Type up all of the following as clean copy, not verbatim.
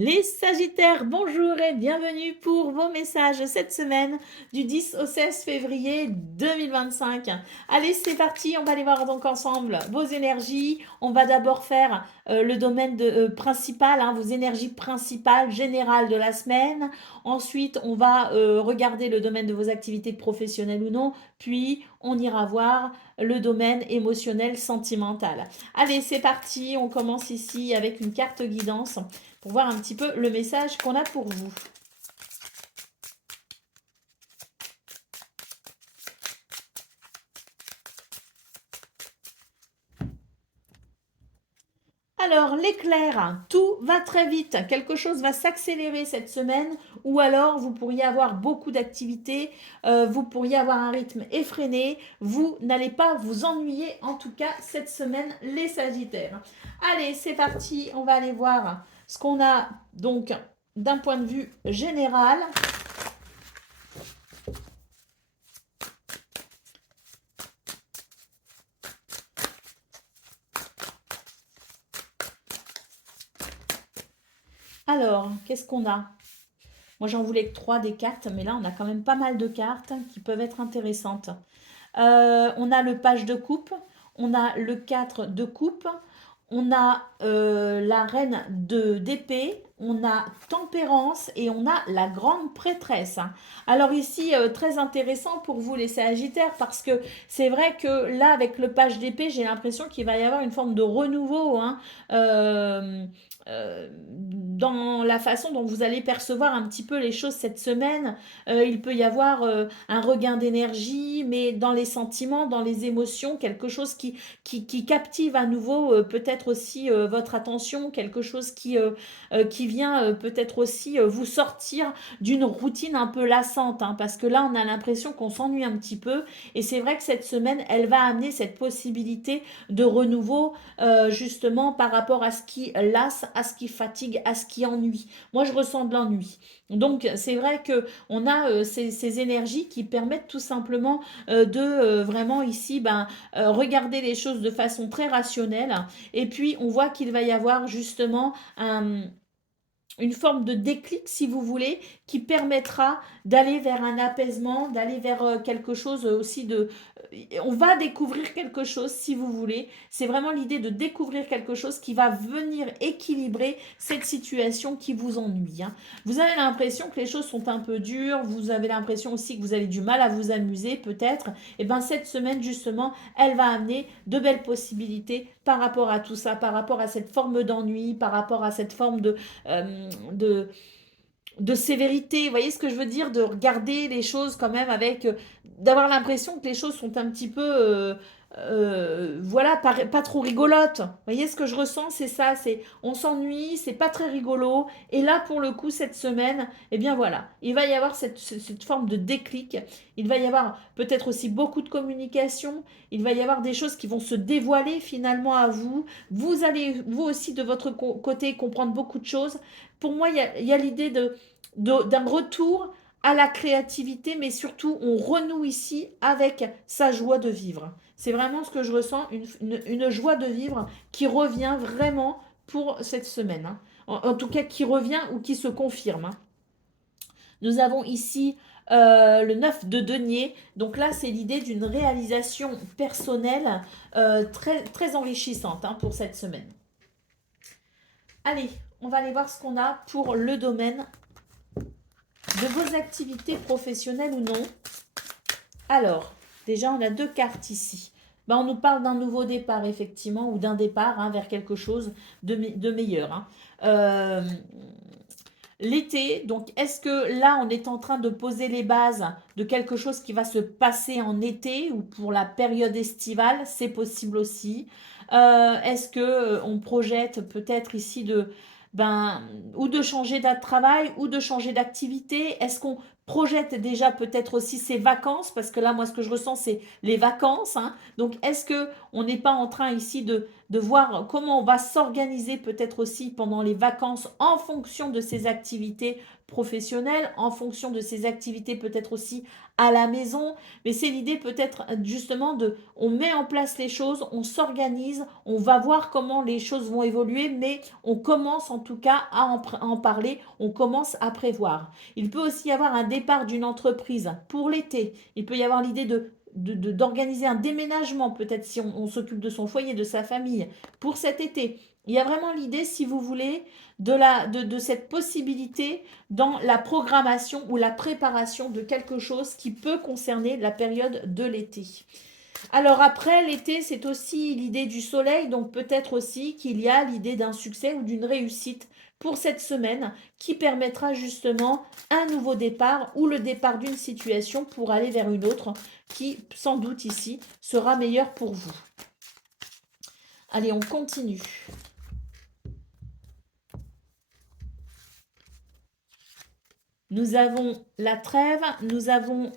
Les Sagittaires, bonjour et bienvenue pour vos messages cette semaine du 10 au 16 février 2025. Allez, c'est parti, on va aller voir donc ensemble vos énergies. On va d'abord faire le domaine principal, vos énergies principales, générales de la semaine. Ensuite, on va regarder le domaine de vos activités professionnelles ou non. Puis, on ira voir le domaine émotionnel, sentimental. Allez, c'est parti, on commence ici avec une carte guidance pour voir un petit peu le message qu'on a pour vous. Alors, l'éclair, tout va très vite. Quelque chose va s'accélérer cette semaine ou alors vous pourriez avoir beaucoup d'activités, vous pourriez avoir un rythme effréné. Vous n'allez pas vous ennuyer en tout cas cette semaine, les Sagittaires. Allez, c'est parti. On va aller voir ce qu'on a donc d'un point de vue général. Alors, qu'est-ce qu'on a? Moi, j'en voulais que 3 des cartes, mais là, on a quand même pas mal de cartes qui peuvent être intéressantes. On a le page de coupe, on a le 4 de coupe, on a la reine d'épée, on a tempérance et on a la grande prêtresse. Alors ici, très intéressant pour vous les Sagittaires parce que c'est vrai que là, avec le page d'épée, j'ai l'impression qu'il va y avoir une forme de renouveau. Dans la façon dont vous allez percevoir un petit peu les choses cette semaine. Il peut y avoir un regain d'énergie, mais dans les sentiments, dans les émotions, quelque chose qui captive à nouveau peut-être aussi votre attention, quelque chose qui vient peut-être aussi vous sortir d'une routine un peu lassante, parce que là, on a l'impression qu'on s'ennuie un petit peu, et c'est vrai que cette semaine, elle va amener cette possibilité de renouveau, justement, par rapport à ce qui lasse, à ce qui fatigue, à ce qui ennuie. Moi, je ressens de l'ennui. Donc, c'est vrai que on a ces énergies qui permettent tout simplement de vraiment ici regarder les choses de façon très rationnelle. Et puis, on voit qu'il va y avoir justement une forme de déclic, si vous voulez, qui permettra d'aller vers un apaisement, d'aller vers quelque chose aussi de... On va découvrir quelque chose, si vous voulez. C'est vraiment l'idée de découvrir quelque chose qui va venir équilibrer cette situation qui vous ennuie. Vous avez l'impression que les choses sont un peu dures, vous avez l'impression aussi que vous avez du mal à vous amuser, peut-être. Et bien cette semaine, justement, elle va amener de belles possibilités par rapport à tout ça, par rapport à cette forme d'ennui, par rapport à cette forme de, de sévérité. Vous voyez ce que je veux dire? De regarder les choses quand même avec... d'avoir l'impression que les choses sont un petit peu... voilà, pas trop rigolotes. Vous voyez ce que je ressens? C'est ça, c'est on s'ennuie, c'est pas très rigolo. Et là, pour le coup, cette semaine, eh bien voilà, il va y avoir cette forme de déclic. Il va y avoir peut-être aussi beaucoup de communication. Il va y avoir des choses qui vont se dévoiler finalement à vous. Vous allez, vous aussi, de votre côté, comprendre beaucoup de choses. Pour moi, il y a l'idée d'un retour à la créativité, mais surtout, on renoue ici avec sa joie de vivre. C'est vraiment ce que je ressens, une joie de vivre qui revient vraiment pour cette semaine. En tout cas, qui revient ou qui se confirme. Nous avons ici le 9 de denier. Donc là, c'est l'idée d'une réalisation personnelle très, très enrichissante pour cette semaine. Allez, on va aller voir ce qu'on a pour le domaine de vos activités professionnelles ou non. Alors, déjà, on a 2 cartes ici. On nous parle d'un nouveau départ, effectivement, ou d'un départ vers quelque chose de meilleur. L'été, donc est-ce que là, on est en train de poser les bases de quelque chose qui va se passer en été ou pour la période estivale? C'est possible aussi. Est-ce que on projette peut-être ici ben, ou de changer de travail ou de changer d'activité? Est-ce qu'on projette déjà peut-être aussi ses vacances, parce que là, moi, ce que je ressens, c'est les vacances, hein. Donc, est-ce que on n'est pas en train ici de voir comment on va s'organiser peut-être aussi pendant les vacances en fonction de ses activités professionnelles, en fonction de ses activités peut-être aussi à la maison. Mais c'est l'idée peut-être justement on met en place les choses, on s'organise, on va voir comment les choses vont évoluer, mais on commence en tout cas à en parler, on commence à prévoir. Il peut aussi y avoir un départ d'une entreprise pour l'été. Il peut y avoir l'idée d'organiser un déménagement, peut-être si on s'occupe de son foyer, de sa famille, pour cet été. Il y a vraiment l'idée, si vous voulez, de cette possibilité dans la programmation ou la préparation de quelque chose qui peut concerner la période de l'été. Alors après, l'été, c'est aussi l'idée du soleil, donc peut-être aussi qu'il y a l'idée d'un succès ou d'une réussite pour cette semaine qui permettra justement un nouveau départ ou le départ d'une situation pour aller vers une autre qui, sans doute ici, sera meilleure pour vous. Allez, on continue. Nous avons la trêve, nous avons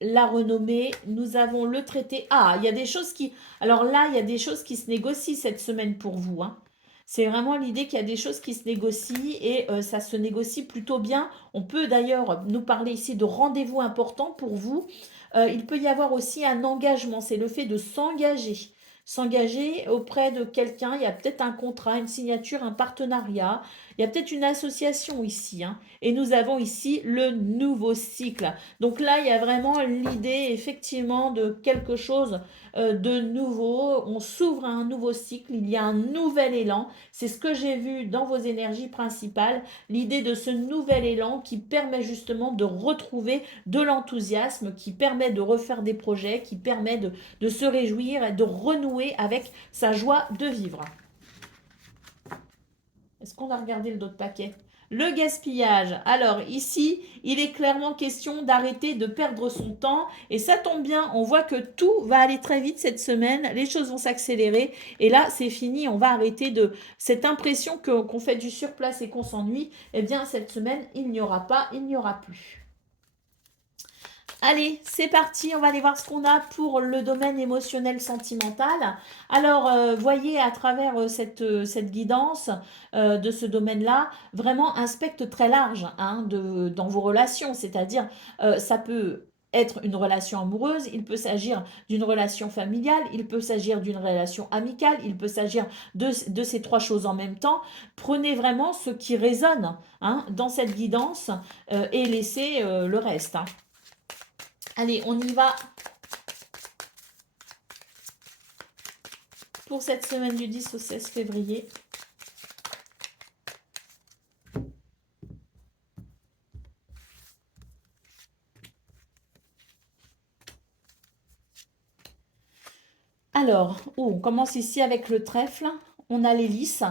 la renommée, nous avons le traité. Ah, il y a des choses qui... Alors là, il y a des choses qui se négocient cette semaine pour vous, hein. C'est vraiment l'idée qu'il y a des choses qui se négocient et ça se négocie plutôt bien. On peut d'ailleurs nous parler ici de rendez-vous importants pour vous. Il peut y avoir aussi un engagement, c'est le fait de s'engager. S'engager auprès de quelqu'un, il y a peut-être un contrat, une signature, un partenariat, il y a peut-être une association ici, hein. Et nous avons ici le nouveau cycle. Donc là, il y a vraiment l'idée effectivement de quelque chose de nouveau. On s'ouvre à un nouveau cycle, il y a un nouvel élan. C'est ce que j'ai vu dans vos énergies principales, l'idée de ce nouvel élan qui permet justement de retrouver de l'enthousiasme, qui permet de refaire des projets, qui permet de se réjouir et de renouer avec sa joie de vivre. Est-ce qu'on a regardé le dos de paquet? Le gaspillage. Alors ici, il est clairement question d'arrêter de perdre son temps. Et ça tombe bien, on voit que tout va aller très vite cette semaine. Les choses vont s'accélérer. Et là, c'est fini. On va arrêter de cette impression qu'on fait du surplace et qu'on s'ennuie. Eh bien, cette semaine, il n'y aura pas, il n'y aura plus. Allez, c'est parti, on va aller voir ce qu'on a pour le domaine émotionnel sentimental. Alors, voyez à travers cette guidance de ce domaine-là, vraiment un spectre très large, hein, dans vos relations, c'est-à-dire ça peut être une relation amoureuse, il peut s'agir d'une relation familiale, il peut s'agir d'une relation amicale, il peut s'agir de ces trois choses en même temps. Prenez vraiment ce qui résonne, hein, dans cette guidance et laissez le reste, hein. Allez, on y va pour cette semaine du 10 au 16 février. Alors, on commence ici avec le trèfle, on a l'hélice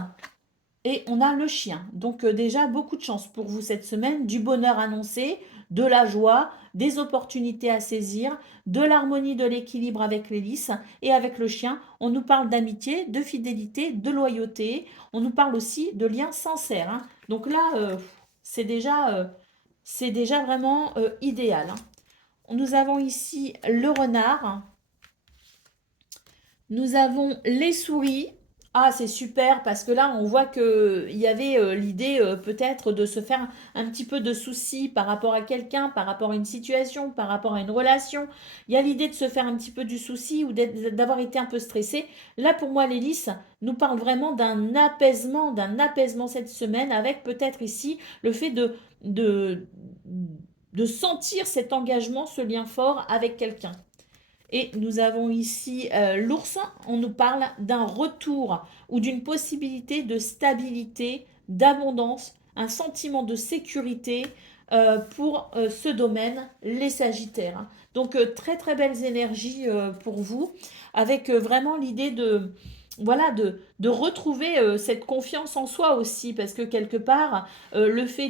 et on a le chien. Donc déjà, beaucoup de chance pour vous cette semaine, du bonheur annoncé, de la joie, des opportunités à saisir, de l'harmonie, de l'équilibre avec l'hélice et avec le chien. On nous parle d'amitié, de fidélité, de loyauté. On nous parle aussi de liens sincères, hein. Donc là, c'est déjà vraiment idéal, hein. Nous avons ici le renard. Nous avons les souris. Ah, c'est super parce que là, on voit qu'il y avait l'idée peut-être de se faire un petit peu de soucis par rapport à quelqu'un, par rapport à une situation, par rapport à une relation. Il y a l'idée de se faire un petit peu du souci ou d'avoir été un peu stressé. Là, pour moi, l'hélice nous parle vraiment d'un apaisement cette semaine avec peut-être ici le fait de sentir cet engagement, ce lien fort avec quelqu'un. Et nous avons ici l'ours. On nous parle d'un retour ou d'une possibilité de stabilité, d'abondance, un sentiment de sécurité pour ce domaine, les Sagittaires. Donc très très belles énergies pour vous, avec vraiment l'idée voilà, de retrouver cette confiance en soi aussi, parce que quelque part, le fait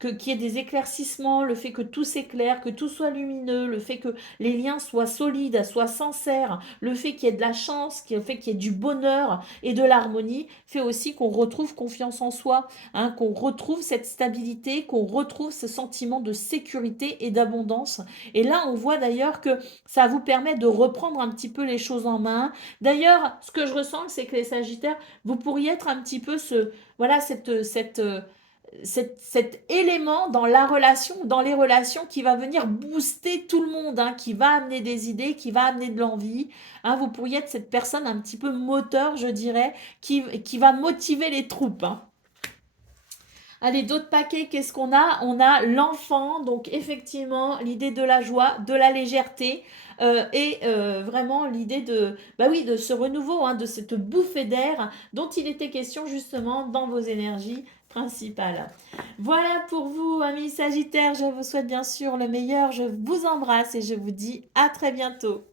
qu'il y ait des éclaircissements, le fait que tout s'éclaire, que tout soit lumineux, le fait que les liens soient solides, soient sincères, le fait qu'il y ait de la chance, le fait qu'il y ait du bonheur et de l'harmonie, fait aussi qu'on retrouve confiance en soi, hein, qu'on retrouve cette stabilité, qu'on retrouve ce sentiment de sécurité et d'abondance. Et là, on voit d'ailleurs que ça vous permet de reprendre un petit peu les choses en main. D'ailleurs, ce que je ressens, c'est que les Sagittaires, vous pourriez être un petit peu voilà, cet élément dans la relation, dans les relations qui va venir booster tout le monde, hein, qui va amener des idées, qui va amener de l'envie. Hein, vous pourriez être cette personne un petit peu moteur, je dirais, qui va motiver les troupes. Hein. Allez, d'autres paquets, qu'est-ce qu'on a? On a l'enfant, donc effectivement, l'idée de la joie, de la légèreté, et vraiment l'idée de, bah oui, de ce renouveau, hein, de cette bouffée d'air dont il était question justement dans vos énergies principales. Voilà pour vous, amis Sagittaires, je vous souhaite bien sûr le meilleur, je vous embrasse et je vous dis à très bientôt.